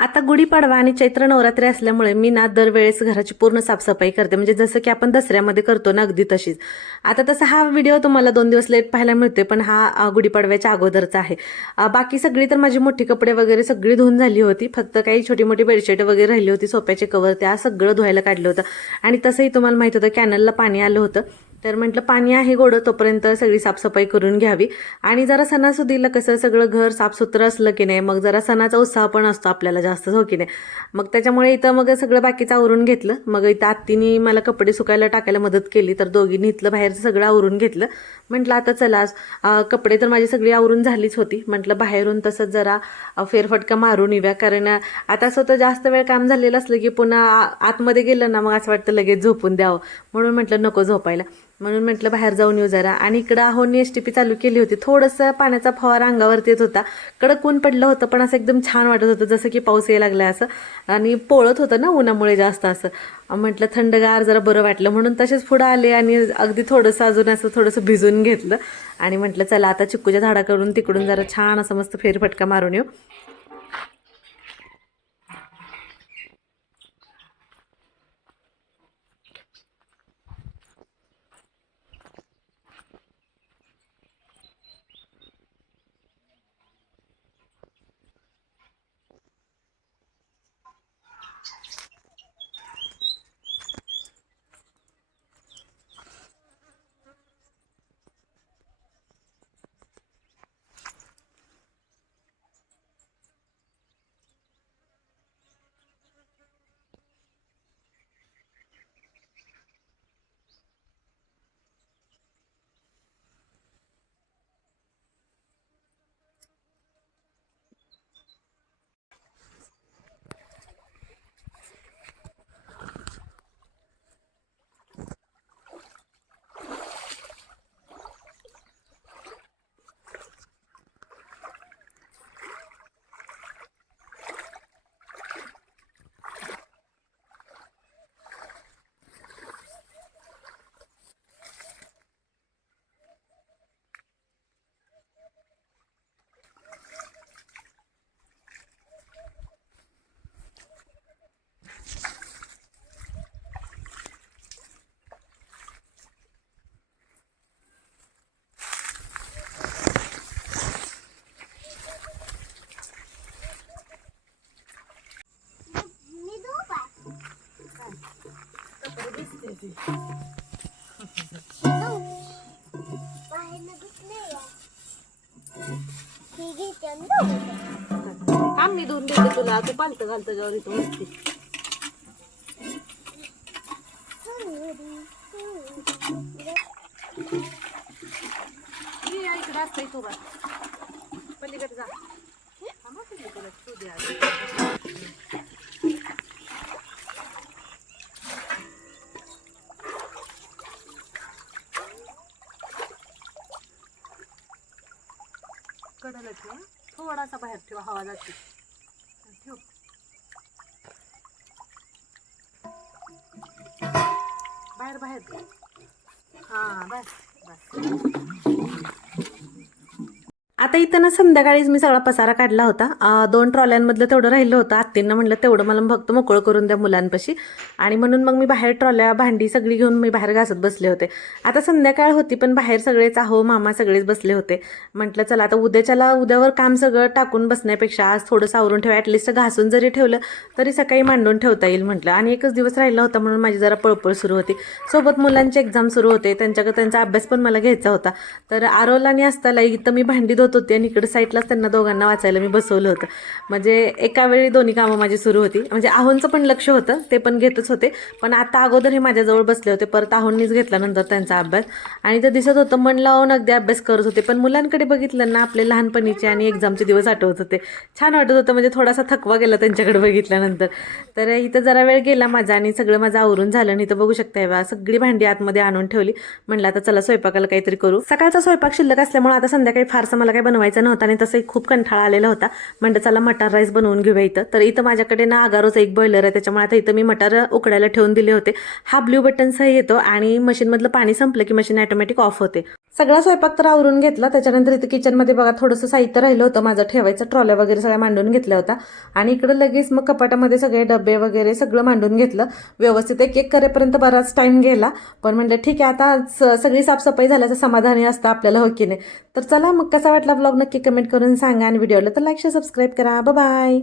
आता गुढीपाडवा आणि चैत्र नवरात्री असल्यामुळे मी ना दरवेळेस घराची पूर्ण साफसफाई करते, म्हणजे जसं की आपण दसऱ्यामध्ये करतो ना, अगदी तशीच. आता तसा हा व्हिडिओ तुम्हाला 2 दिवस लेट पाहायला मिळतोय, पण हा गुढीपाडव्याच्या अगोदरचा आहे. बाकी सगळी तर माझी मोठी कपडे वगैरे सगळी धुवून झाली होती, फक्त काही छोटी मोठी बेडशीट वगैरे राहिली होती, सोफ्याचे कवर त्या सगळं धुवायला काढलं होतं. आणि तसंही तुम्हाला माहित होतं कॅनलला पाणी आलं होतं, तर म्हटलं पाणी आहे गोडं, तोपर्यंत सगळी साफसफाई करून घ्यावी. आणि जरा सणासुदीला कसं सगळं घर साफसुथरं असलं की नाही, मग जरा सणाचा उत्साह पण असतो आपल्याला जास्त, हो की नाही. मग त्याच्यामुळे इथं मग सगळं बाकीचं आवरून घेतलं. मग इथं आत्तीनी मला कपडे सुकायला टाकायला मदत केली, तर दोघींनी इथलं बाहेरचं सगळं आवरून घेतलं. म्हटलं आता चला, कपडे तर माझी सगळी आवरून झालीच होती, म्हटलं बाहेरून तसंच जरा फेरफटका मारून येऊया. कारण आता स्वतः जास्त वेळ काम झालेलं असलं की पुन्हा आतमध्ये गेलं ना, मग असं वाटतं लगेच झोपून द्यावं, म्हणून म्हटलं नको झोपायला. म्हणून म्हटलं बाहेर जाऊन येऊ जरा. आणि इकडं आहोंनी STP चालू केली होती, थोडंसं पाण्याचा फवारा अंगावरती येत होता. कडक ऊन पडलं होतं, पण असं एकदम छान वाटत होतं, जसं की पाऊस यायला लागला असं. आणि पोळत होतं ना उन्हामुळे जास्त असं. म्हटलं थंडगार जरा बरं वाटलं, म्हणून तसेच पुढं आले आणि अगदी थोडंसं अजून असं थोडंसं भिजून घेतलं. आणि म्हटलं चला आता चिक्कूच्या झाडाकडून तिकडून जरा छान असं मस्त फेरफटका मारून येऊ. काम मी धुवून देते तुला, तू पालत घाल त्याच्यावर इथं वरती. इकडे असतं इथं बा, पलीकडे जा. पलीकडे तू द्या. कडला ठेवा, थोडासा बाहेर ठेवा, हवा जाते. ठेव बाहेर बाहेर. हां बस बस. आता इथं ना संध्याकाळीच मी सगळा पसारा काढला होता. 2 ट्रॉल्यांमधलं तेवढं राहिलं होतं. आत्तींना म्हटलं तेवढं मला फक्त मोकळं करून द्या मुलांपाशी, आणि म्हणून मग मी बाहेर ट्रॉल्या भांडी सगळी घेऊन मी बाहेर घासत बसले होते. आता संध्याकाळ होती, पण बाहेर सगळेच आहो मामा सगळेच बसले होते. म्हटलं चला आता उद्यावर काम सगळं टाकून बसण्यापेक्षा आज थोडंसं आवरून ठेवा, ॲटलिस्ट घासून जरी ठेवलं तरी सकाळी मांडून ठेवता येईल म्हटलं. आणि एकच दिवस राहिला होता, म्हणून माझी जरा पळपळ सुरू होती. सोबत मुलांचे एक्झाम सुरू होते, त्यांचा अभ्यास पण मला घ्यायचा होता. तर आरोला आणि असताला इथं मी भांडी धुत होते आणि इकडे साईडलाच त्यांना दोघांना वाचायला मी बसवलं होतं. म्हणजे एका वेळी दोन्ही कामं माझी सुरू होती. म्हणजे आहोंचं पण लक्ष होतं, ते पण घेतच होते, पण आता अगोदर हे माझ्याजवळ बसले होते. परत आहोंनीच घेतला नंतर त्यांचा अभ्यास, आणि ते दिसत होतं मन लावून अगदी अभ्यास करत होते. पण मुलांकडे बघितलं ना, आपले लहानपणीचे आणि एक्झामचे दिवस आठवत होते. छान वाटत होतं, म्हणजे थोडासा थकवा गेला त्यांच्याकडे बघितल्यानंतर. तर इथं जरा वेळ गेला माझा आणि सगळं माझं आवरून झालं. आणि इथं बघू शकता बा, सगळी भांडी आतमध्ये आणून ठेवली. म्हणलं आता चला स्वयंपाकाला काहीतरी करू. सकाळचा स्वयंपाक शिल्लक असल्यामुळे आता संध्याकाळी फारसं मला काही बनवायचं नव्हतं, आणि तसंही खूप कंटाळा आलेला होता. म्हणलं चला मटार राईस बनवून घेऊया इथं. तर इथं माझ्याकडे ना अगारोचा एक बॉयलर आहे, त्याच्यामुळे आता इथं मी मटार उकडायला ठेवून दिले होते. हा ब्ल्यू बटनसह येतो, आणि मशीनमधलं पाणी संपलं की मशीन ऑटोमॅटिक ऑफ होते. सगळा स्वयंपाक तर आवरून घेतला. त्याच्यानंतर इथं किचनमध्ये बघा थोडंसं साहित्य राहिलं होतं माझं ठेवायचं, ट्रॉल्या वगैरे सगळ्या मांडून घेतल्या होत्या. आणि इकडं लगेच मग कपाटामध्ये सगळे डबे वगैरे सगळं मांडून घेतलं व्यवस्थित. एक एक करेपर्यंत बराच टाईम गेला, पण म्हणलं ठीक आहे आता सगळी साफसफाई झाल्याचं समाधानी असतं आपल्याला, हो की नाही. तर चला मग कसा वाटला ब्लॉग नक्की कमेंट करून सांगा, आणि व्हिडिओला तर लाईक शेअर सबस्क्राईब करा. बाय.